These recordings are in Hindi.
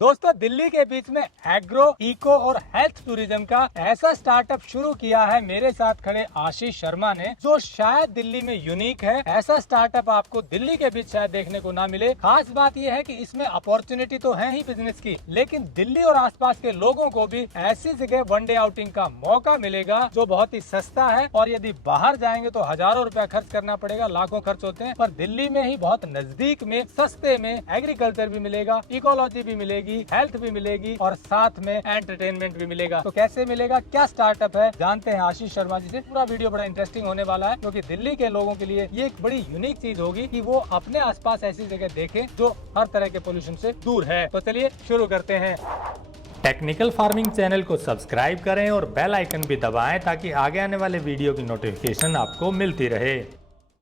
दोस्तों, दिल्ली के बीच में एग्रो, इको और हेल्थ टूरिज्म का ऐसा स्टार्टअप शुरू किया है मेरे साथ खड़े आशीष शर्मा ने, जो शायद दिल्ली में यूनिक है। ऐसा स्टार्टअप आपको दिल्ली के बीच शायद देखने को ना मिले। खास बात यह है कि इसमें अपॉर्चुनिटी तो है ही बिजनेस की, लेकिन दिल्ली और आसपास के लोगों को भी ऐसी जगह वनडे आउटिंग का मौका मिलेगा जो बहुत ही सस्ता है। और यदि बाहर जाएंगे तो हजारों रुपया खर्च करना पड़ेगा, लाखों खर्च होते हैं। पर दिल्ली में ही बहुत नजदीक में सस्ते में एग्रीकल्चर भी मिलेगा, इकोलॉजी भी मिलेगी, हेल्थ भी मिलेगी और साथ में एंटरटेनमेंट भी मिलेगा। तो कैसे मिलेगा, क्या स्टार्टअप है, जानते हैं आशीष शर्मा जी से। पूरा वीडियो बड़ा इंटरेस्टिंग होने वाला है, क्योंकि दिल्ली के लोगों के लिए ये एक बड़ी यूनिक चीज होगी कि वो अपने आसपास ऐसी जगह देखें जो हर तरह के पोल्यूशन से दूर है। तो चलिए शुरू करते हैं। टेक्निकल फार्मिंग चैनल को सब्सक्राइब करें और बेल आइकन भी दबाएं ताकि आगे आने वाले वीडियो की नोटिफिकेशन आपको मिलती रहे।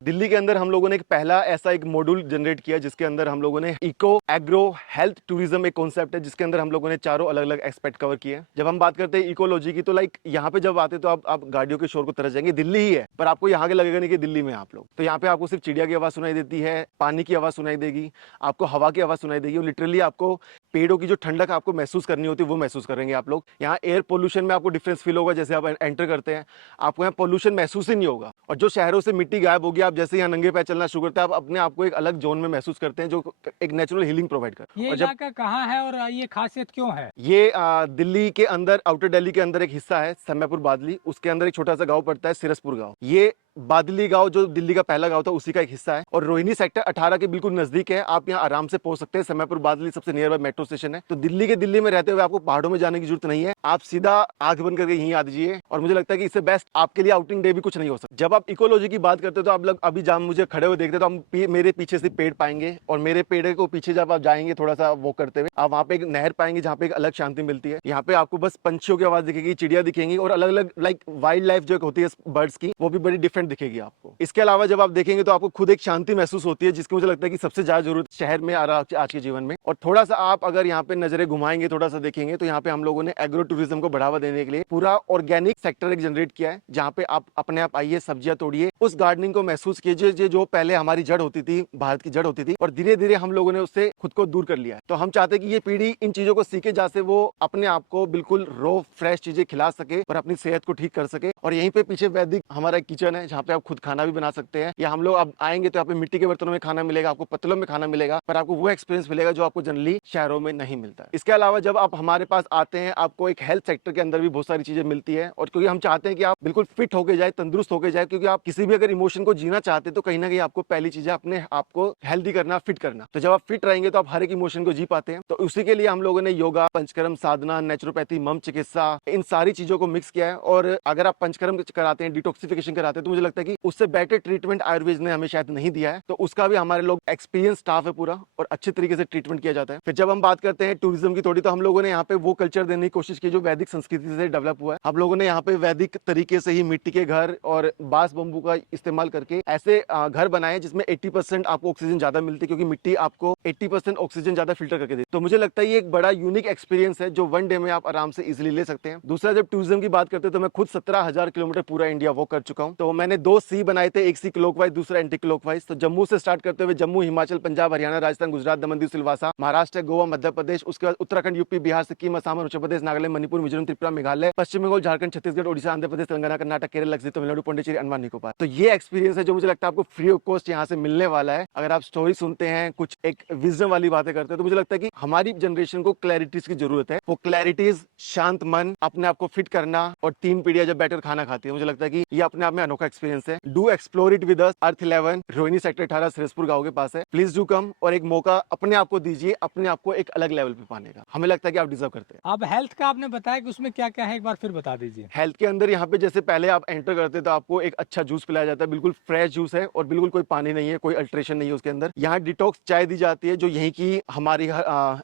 दिल्ली के अंदर हम लोगों ने एक पहला ऐसा एक मॉड्यूल जनरेट किया जिसके अंदर हम लोगों ने इको, एग्रो, हेल्थ टूरिज्म एक कॉन्सेप्ट है जिसके अंदर हम लोगों ने चारों अलग अलग एस्पेक्ट कवर किए हैं। जब हम बात करते हैं इकोलॉजी की, तो लाइक यहाँ पे जब आते तो आप गाड़ियों के शोर को तरस जाएंगे। दिल्ली ही है पर आपको यहाँ के लगेगा नहीं कि दिल्ली में आप लोग। तो यहाँ पे आपको सिर्फ चिड़िया की आवाज सुनाई देती है, पानी की आवाज सुनाई देगी, आपको हवा की आवाज सुनाई देगी और लिटरली आपको पेड़ों की जो ठंडक आपको महसूस करनी होती है वो महसूस करेंगे आप लोग। यहाँ एयर पोल्यूशन में आपको डिफरेंस फील होगा। जैसे आप एंटर करते हैं आपको यहाँ पोल्यूशन महसूस ही नहीं होगा। और जो शहरों से मिट्टी गायब होगी, आप जैसे यहाँ नंगे पैर चलना शुरू करते हैं, आप अपने आप को एक अलग जोन में महसूस करते हैं जो एक नेचुरल हीलिंग प्रोवाइड करता है। ये इलाका कहाँ है और ये खासियत क्यों है? ये दिल्ली के अंदर, आउटर दिल्ली के अंदर एक हिस्सा है समयपुर बादली, उसके अंदर एक छोटा सा गांव पड़ता है सिरसपुर गांव। ये बादली गांव जो दिल्ली का पहला गांव था उसी का एक हिस्सा है और रोहिणी सेक्टर 18 के बिल्कुल नजदीक है। आप यहाँ आराम से पहुंच सकते हैं। समयपुर बादली सबसे नियर बाय मेट्रो स्टेशन है। तो दिल्ली में रहते हुए आपको पहाड़ों में जाने की जरूरत नहीं है। आप सीधा आंख बंद करके यहीं आ जाइए और मुझे लगता है कि इससे बेस्ट आपके लिए आउटिंग डे भी कुछ नहीं हो सकता। जब आप इकोलॉजी की बात करते हो तो आप लोग अभी जहाँ मुझे खड़े हुए देखते तो हम मेरे पीछे से पेड़ पाएंगे और मेरे पेड़ को पीछे जब आप जाएंगे थोड़ा सा वॉक करते हुए, आप वहाँ पे एक नहर पाएंगे जहाँ पे एक अलग शांति मिलती है। यहाँ पे आपको बस पंछियों की आवाज दिखेगी, चिड़िया दिखेंगी और अलग अलग लाइक वाइल्ड लाइफ जो होती है बर्ड्स की, वो भी बड़ी डिफरेंट दिखेगी आपको। इसके अलावा जब आप देखेंगे तो आपको खुद एक शांति महसूस होती है जिसकी मुझे लगता है कि सबसे ज्यादा जरूरत शहर में आ रहा है आज के जीवन में। और थोड़ा सा आप अगर यहाँ पे नजरें घुमाएंगे, थोड़ा सा देखेंगे तो यहाँ पे हम लोगों ने एग्रो टूरिज्म को बढ़ावा देने के लिए पूरा ऑर्गेनिक सेक्टर एक जनरेट किया है, जहाँ पे आप अपने आप आइए, सब्जियां तोड़िए, उस गार्डनिंग को महसूस कीजिए जो पहले हमारी जड़ होती थी, भारत की जड़ होती थी, और धीरे धीरे हम लोगों ने उससे खुद को दूर कर लिया है। तो हम चाहते हैं कि ये पीढ़ी इन चीजों को सीखे, जहाँ से वो अपने आप को बिल्कुल रो फ्रेश चीजें खिला सके और अपनी सेहत को ठीक कर सके। और यहीं पे पीछे वैदिक हमारा किचन है जहाँ पे आप खुद खाना भी बना सकते हैं। या हम लोग अब आएंगे तो यहाँ पे मिट्टी के बर्तनों में खाना मिलेगा, आपको पत्तलों में खाना मिलेगा, पर आपको वो एक्सपीरियंस मिलेगा जो आपको जनरली शहरों में नहीं मिलता है। इसके अलावा जब आप हमारे पास आते हैं, आपको एक हेल्थ सेक्टर के अंदर भी बहुत सारी चीजें मिलती है। और क्योंकि हम चाहते हैं कि आप बिल्कुल फिट होके जाए, तंदुरुस्त होके जाए, क्योंकि आप किसी भी अगर इमोशन को जीना चाहते हैं तो कहीं ना कहीं आपको पहली चीज है अपने आपको हेल्दी करना, फिट करना। तो जब आप फिट रहेंगे तो आप हर एक इमोशन को जी पाते हैं। तो उसी के लिए हम लोगों ने योगा, पंचकर्म साधना, नेचुरोपैथी, मम चिकित्सा, इन सारी चीजों को मिक्स किया है। और अगर आप पंचकर्म कराते हैं, डिटॉक्सिफिकेशन कराते हैं, तो मुझे लगता है कि उससे बेटर ट्रीटमेंट आयुर्वेद ने हमें शायद नहीं दिया है। तो उसका भी हमारे लोग एक्सपीरियंस स्टाफ है पूरा और अच्छे तरीके से ट्रीटमेंट किया जाता है। फिर जब हम बात करते हैं टूरिज्म की थोड़ी, तो हम लोगों ने यहाँ पे वो कल्चर देने की कोशिश की जो वैदिक संस्कृति से डेवलप हुआ है। हम लोगों ने यहाँ पे वैदिक तरीके से ही मिट्टी के घर और बांस बम्बू का इस्तेमाल करके ऐसे घर बनाए जिसमें 80% आपको ऑक्सीजन ज्यादा मिलती है, क्योंकि मिट्टी आपको 80% ऑक्सीजन ज्यादा फिल्टर करके देती है। तो मुझे लगता है ये एक बड़ा यूनिक एक्सपीरियंस है जो वन डे में आप आराम से इजिली ले सकते हैं। दूसरा, जब टूरिज्म की बात करते हैं तो मैं खुद 17,000 किलोमीटर पूरा इंडिया वॉक कर चुका हूँ। तो मैंने 2 सी बनाए थे, एक सी क्लॉकवाइज, दूसरा एंटी क्लॉकवाइज। तो जम्मू से स्टार्ट करते हुए जम्मू, हिमाचल, पंजाब, हरियाणा, राजस्थान, गुजरात, दमन, दीव, सिलवासा, महाराष्ट्र, गोवा, मध्य प्रदेश, उसके बाद उत्तराखंड, यूपी, बिहार, सिक्किम, असम, अरुणाचल प्रदेश, नागालैंड, मणिपुर, मिजोरम, त्रिपुरा, मेघालय, पश्चिम बंगाल, झारखंड, छत्तीसगढ़, ओडिशा, आंध्र प्रदेश, तेलंगाना, कर्नाटक, केरल, लक्षद्वीप, तमिलनाडु, पुडुचेरी, अंडमान निकोबार। तो ये एक्सपीरियंस है जो मुझे लगता है आपको फ्री ऑफ कॉस्ट यहाँ से मिलने वाला है। अगर आप स्टोरी सुनते हैं, कुछ एक विजडम वाली बातें करते हैं, तो मुझे लगता है कि हमारी जनरेशन को क्लैरिटीज की जरूरत है। वो क्लैरिटीज, शांत मन, अपने आप को फिट करना और 3 पीढ़ियां जब बैठकर खाना खाती है, मुझे लगता है कि ये अपने आप में अनोखा एक्सपीरियंस है। Do explore it with us. अर्थ 11 रोहिणी सेक्टर 18 सिरसपुर गांव के पास है। प्लीज डू कम और एक मौका अपने आप को दीजिए, अपने आप को एक अलग लेवल पे पाने का। हमें लगता है कि आप डिजर्व करते हैं। अब हेल्थ का आपने बताया कि उसमें क्या क्या है, एक बार फिर बता दीजिए। हेल्थ के अंदर यहाँ पे जैसे पहले आप एंटर करते तो आपको एक अच्छा जूस पिलाया जाता है, बिल्कुल फ्रेश जूस है और बिल्कुल कोई पानी नहीं है, कोई अल्ट्रेशन नहीं है उसके अंदर। यहाँ डिटॉक्स चाय दी जाती है जो यहीं की हमारी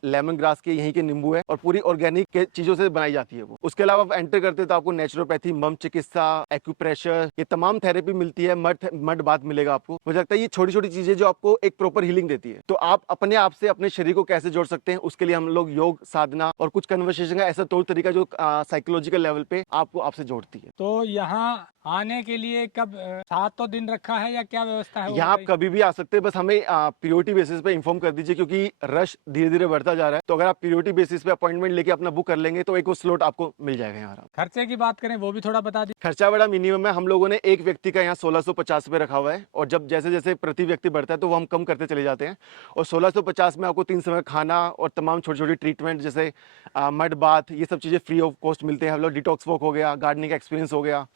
लेमन ग्रास के यहीं के नींबू है और पूरी ऑर्गेनिक के चीजों से बनाई जाती है वो। उसके अलावा आप एंटर करते तो आपको नेचुरोपैथी, मम चिकित्सा, एक्यूप्रेशर, ये तमाम थेरेपी मिलती है। मड बात मिलेगा आपको। मुझे लगता है ये छोटी छोटी चीजें जो आपको एक प्रॉपर हीलिंग देती है। तो आप अपने आप से अपने शरीर को कैसे जोड़ सकते हैं, उसके लिए हम लोग योग, साधना और कुछ कन्वर्सेशन का ऐसा तौर तरीका जो साइकोलॉजिकल लेवल पे आपको आपसे जोड़ती है। तो यहाँ आने के लिए कब 7 दिन रखा है या क्या व्यवस्था है? वो यहाँ आप बताइए। कभी भी आ सकते हैं, बस हमें प्रियोरिटी बेसिस पे इन्फॉर्म कर दीजिए, क्योंकि रश धीरे धीरे बढ़ता जा रहा है। तो अगर आप प्रियोरिटी बेसिस पे अपॉइंटमेंट लेके अपना बुक कर लेंगे तो एक वो स्लॉट आपको मिल जाएगा यहाँ आराम। खर्चे की बात करें वो भी थोड़ा बता दीजिए। खर्चा बड़ा मिनिमम है, हम लोगों ने एक व्यक्ति का यहाँ 1650 रुपये रखा हुआ है, और जब जैसे जैसे प्रति व्यक्ति बढ़ता है तो वो हम कम करते चले जाते हैं। और 1650 में आपको 3 समय खाना और तमाम छोटी छोटी ट्रीटमेंट जैसे मड बाथ, ये सब चीज़ें फ्री ऑफ कॉस्ट मिलते हैं। हम लोग डिटॉक्स वॉक हो गया, गार्डनिंग का एक्सपीरियंस हो गया,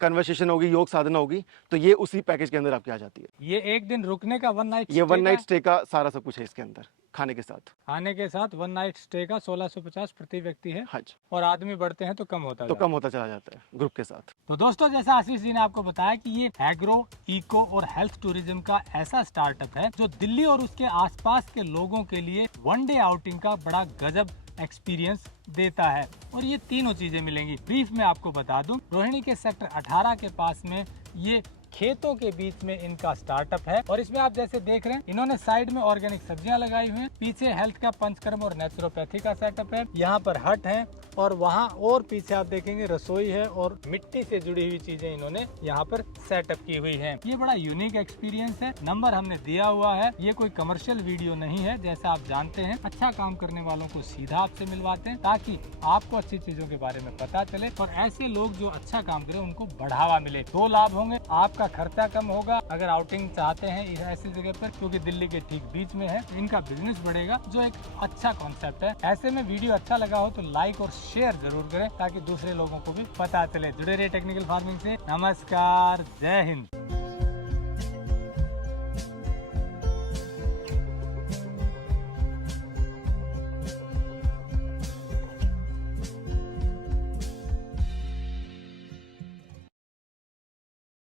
कन्वर्सेशन होगी, योग साधना होगी, तो ये उसी पैकेज के अंदर आपकी आ जाती है। ये एक दिन रुकने का 1 नाइट ये 1 नाइट स्टे का सारा सब कुछ है इसके अंदर, खाने के साथ। खाने के साथ 1 नाइट स्टे का 1650 प्रति व्यक्ति है। हाँ जी। और आदमी बढ़ते हैं तो कम होता तो जाता है। कम होता चला जाता है ग्रुप के साथ। तो दोस्तों, जैसा आशीष जी ने आपको बताया कि ये एग्रो, इको और हेल्थ टूरिज्म का ऐसा स्टार्टअप है जो दिल्ली और उसके आसपास के लोगों के लिए 1 डे आउटिंग का बड़ा गजब एक्सपीरियंस देता है। और ये तीनों चीजें मिलेंगी। ब्रीफ में आपको बता दूं, रोहिणी के सेक्टर 18 के पास में ये खेतों के बीच में इनका स्टार्टअप है। और इसमें आप जैसे देख रहे हैं, इन्होंने साइड में ऑर्गेनिक सब्जियां लगाई हुई हैं, पीछे हेल्थ का पंचकर्म और नेचुरोपैथी का सेटअप है, यहाँ पर हट है, और वहाँ और पीछे आप देखेंगे रसोई है और मिट्टी से जुड़ी हुई चीजें इन्होंने यहाँ पर सेटअप की हुई है। ये बड़ा यूनिक एक्सपीरियंस है। नंबर हमने दिया हुआ है। ये कोई कमर्शियल वीडियो नहीं है, जैसा आप जानते हैं अच्छा काम करने वालों को सीधा आपसे मिलवाते हैं ताकि आपको अच्छी चीजों के बारे में पता चले, और ऐसे लोग जो अच्छा काम करें उनको बढ़ावा मिले। 2 लाभ होंगे, आपका खर्चा कम होगा अगर आउटिंग चाहते हैं ऐसी जगह पर, क्योंकि दिल्ली के ठीक बीच में है। इनका बिजनेस बढ़ेगा, जो एक अच्छा कॉन्सेप्ट है। ऐसे में वीडियो अच्छा लगा हो तो लाइक और शेयर जरूर करें ताकि दूसरे लोगों को भी पता चले। जुड़े रहिए टेक्निकल फार्मिंग से। नमस्कार, जय हिंद।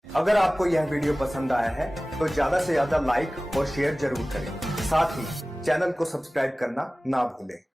अगर आपको यह वीडियो पसंद आया है तो ज्यादा से ज्यादा लाइक और शेयर जरूर करें। साथ ही चैनल को सब्सक्राइब करना ना भूलें।